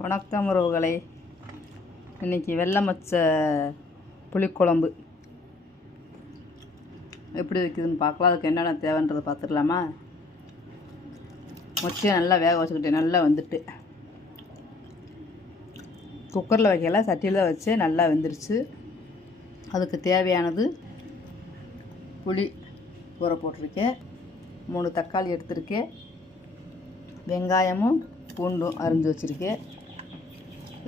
வணக்கம் உறவுகளை. இன்றைக்கி வெள்ளை மச்ச புளிக்குழம்பு. எப்படி வைக்குதுன்னு பார்க்கலாம். அதுக்கு என்னென்ன தேவைன்றதை பார்த்துடலாமா மொச்சையை நல்லா வேக வச்சுக்கிட்டேன். நல்லா வந்துட்டு. குக்கரில் வைக்கல. சட்டியில் வச்சு நல்லா வெந்துருச்சு. அதுக்கு தேவையானது புளி ஊற போட்டிருக்கேன். மூணு தக்காளி எடுத்திருக்கேன். வெங்காயமும் பூண்டும் அரிஞ்சு வச்சுருக்கேன்.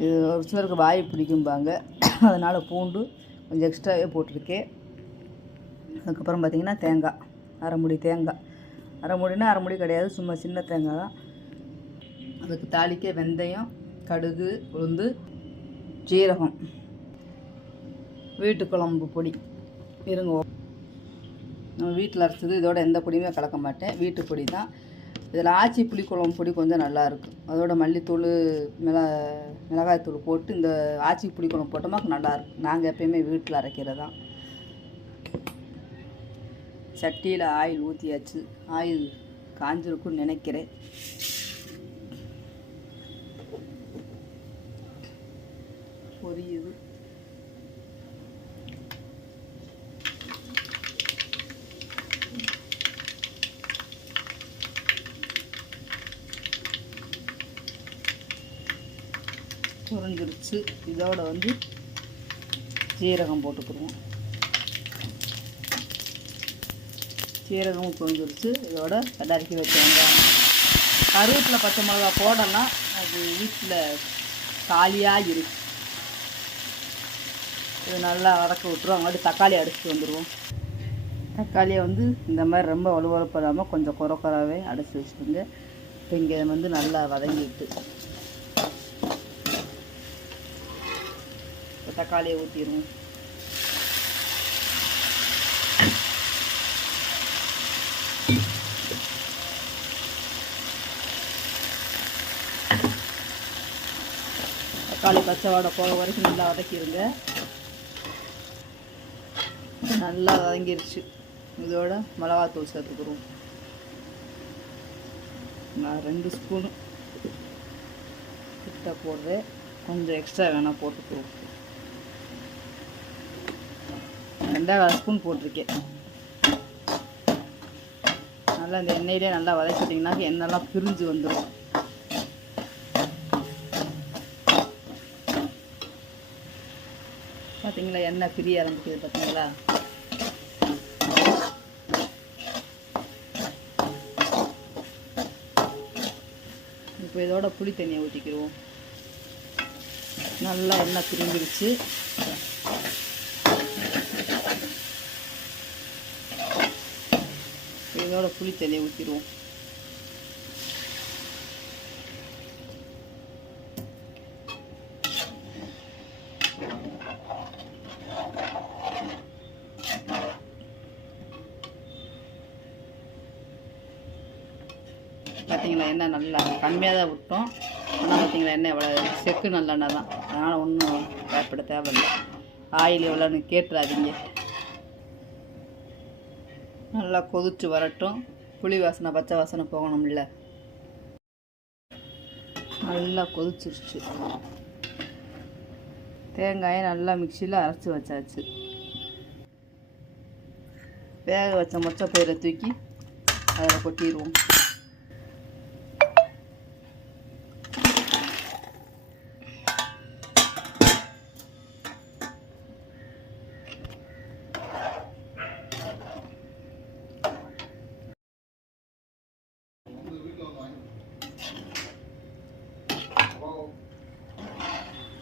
இது ஒரு சிலருக்கு வாய் பிடிக்கும்பாங்க. அதனால் பூண்டு கொஞ்சம் எக்ஸ்ட்ராவே போட்டிருக்கேன். அதுக்கப்புறம் பார்த்திங்கன்னா தேங்காய் அரைமுடி தேங்காய் அரைமுடினா அரைமுடி கிடையாது சும்மா சின்ன தேங்காய் தான். அதுக்கு தாளிக்க வெந்தயம் கடுகு உளுந்து ஜீரகம் வீட்டு குழம்பு பொடி. இருங்க நம்ம வீட்டில் அரைச்சது இதோட எந்த பொடியுமே கலக்க மாட்டேன். வீட்டு பொடி தான். இதில் ஆச்சி புளிக்குழம்பு பொடி கொஞ்சம் நல்லாயிருக்கும் அதோட மல்லித்தூள் மிள மிளகாய்த்தூள் போட்டு இந்த ஆச்சி புளிக்குழம்பு போட்டோமா நல்லா இருக்கும் நாங்கள் எப்பயுமே வீட்டில் அரைக்கிறது தான். சட்டியில் ஆயில் ஊற்றியாச்சு ஆயில் காஞ்சிருக்குன்னு நினைக்கிறேன். பொரியுது. புரிஞ்சிருச்சு இதோட வந்து சீரகம் போட்டுக்கிடுவோம். சீரகமும் புரிஞ்சிருச்சு இதோட நறுக்கி வச்சுருங்க வெங்காயம். பச்சை மிளகா போடலாம் அது வீட்டில் காலியாக இருக்கு இது நல்லா வதக்க விட்டுருவோம் அங்காட்டி தக்காளி அடிச்சுட்டு வந்துடுவோம் தக்காளியை வந்து இந்த மாதிரி ரொம்ப வலுவலுப்படாமல் கொஞ்சம் குறை குறவே அடைச்சி வச்சுருங்க இப்போ இங்கே வந்து நல்லா வதங்கிட்டு இப்போ தக்காளியை ஊற்றிடுவோம் தக்காளி பச்சை வாடை போக வரைக்கும் நல்லா வதக்கிடுங்க நல்லா வதங்கிருச்சு. இதோட மிளகாத்தூள் சேர்த்துக்கிறோம். நான் ரெண்டு ஸ்பூனு. கிட்ட போடுறேன் கொஞ்சம் எக்ஸ்ட்ரா வேணால் போட்டுக்குவோம் ரெண்டாவது ஸ்பூன் போட்டிருக்கேன். நல்லா இந்த எண்ணெயிலே நல்லா வதக்கிட்டிங்கன்னா எண்ணெய்லாம் பிரிஞ்சு வந்துடும் பார்த்தீங்களா எண்ணெய் பிரிய ஆரம்பிக்குது பார்த்தீங்களா இப்போ இதோட புளி தண்ணியை ஊற்றிக்கிடுவோம் நல்லா எண்ணெய் பிரிஞ்சிருச்சு. இதோட புளி தண்ணியை ஊற்றிடுவோம் பார்த்தீங்களா எண்ணெய் நல்லா கம்மியாக தான் விட்டோம் ஆனால் பார்த்தீங்கன்னா எண்ணெய் எவ்வளோ செக்கு நல்லெண்ணெய் தான். அதனால் ஒன்றும் பயப்பட தேவையில்லை. ஆயில் எவ்வளோன்னு கேட்டுறாதீங்க. நல்லா கொதிச்சு வரட்டும். புளி வாசனை பச்சை வாசனை போகணும்ல. நல்லா கொதிச்சிருச்சு. தேங்காயை நல்லா மிக்சியில் அரைச்சி வச்சாச்சு. வேக வச்ச மொச்சை பயிரை தூக்கி அதில் கொட்டிடுவோம்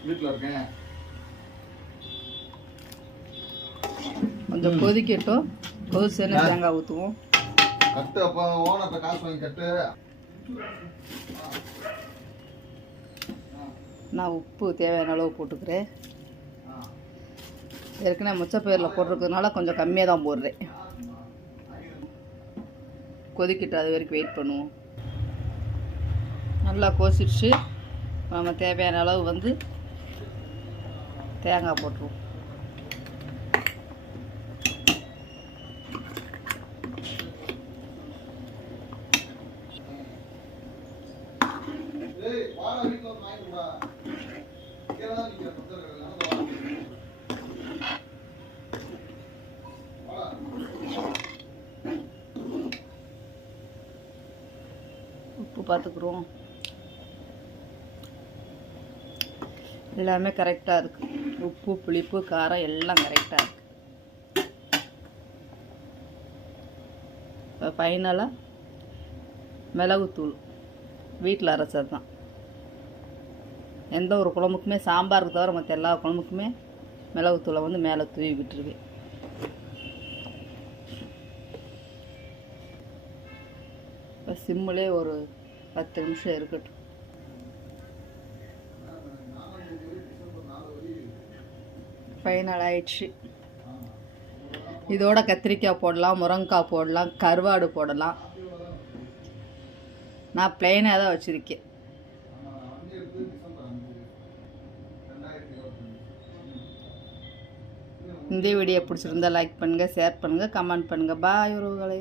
வீட்டில் இருக்கேன். கொஞ்சம் கொதிக்கட்டும். கொதிச்சுன்னு தேங்காய் ஊற்றுவோம் கட்டு அப்போ ஓனர்கிட்ட காசு வாங்கி கட்டு. நான் உப்பு தேவையான அளவு போட்டுக்கிறேன். ஏற்கனவே முச்சப்பயிரில் போட்டிருக்கிறதுனால கொஞ்சம் கம்மியாக தான் போடுறேன். கொதிக்கிட்டு அது வரைக்கும் வெயிட் பண்ணுவோம். நல்லா கொதிச்சிடுச்சு நம்ம தேவையான அளவு வந்து தேங்காய் போட்டுருவோம். உப்பு பார்த்துக்குருவோம் எல்லாமே கரெக்டாக இருக்குது உப்பு புளிப்பு காரம் எல்லாம் கரெக்டாக இருக்குது இப்போ ஃபைனலாக மிளகுத்தூள். வீட்டில் அரைச்சது தான் எந்த ஒரு குழம்புக்குமே சாம்பாருக்கு தவிர மற்ற எல்லா குழம்புக்குமே மிளகுத்தூளை வந்து மேலே தூவி விட்டுருவேன். இப்போ சிம்மிலே ஒரு பத்து நிமிஷம் இருக்கட்டும். ஃபைனல் ஆயிடுச்சு. இதோட கத்திரிக்காய் போடலாம் முருங்கைக்காய் போடலாம் கருவாடு போடலாம். நான் பிளெயினாக தான் வச்சுருக்கேன். இந்த வீடியோ பிடிச்சிருந்தா லைக் பண்ணுங்கள் ஷேர் பண்ணுங்கள் கமெண்ட் பண்ணுங்கள் பாய் உறவுகளை.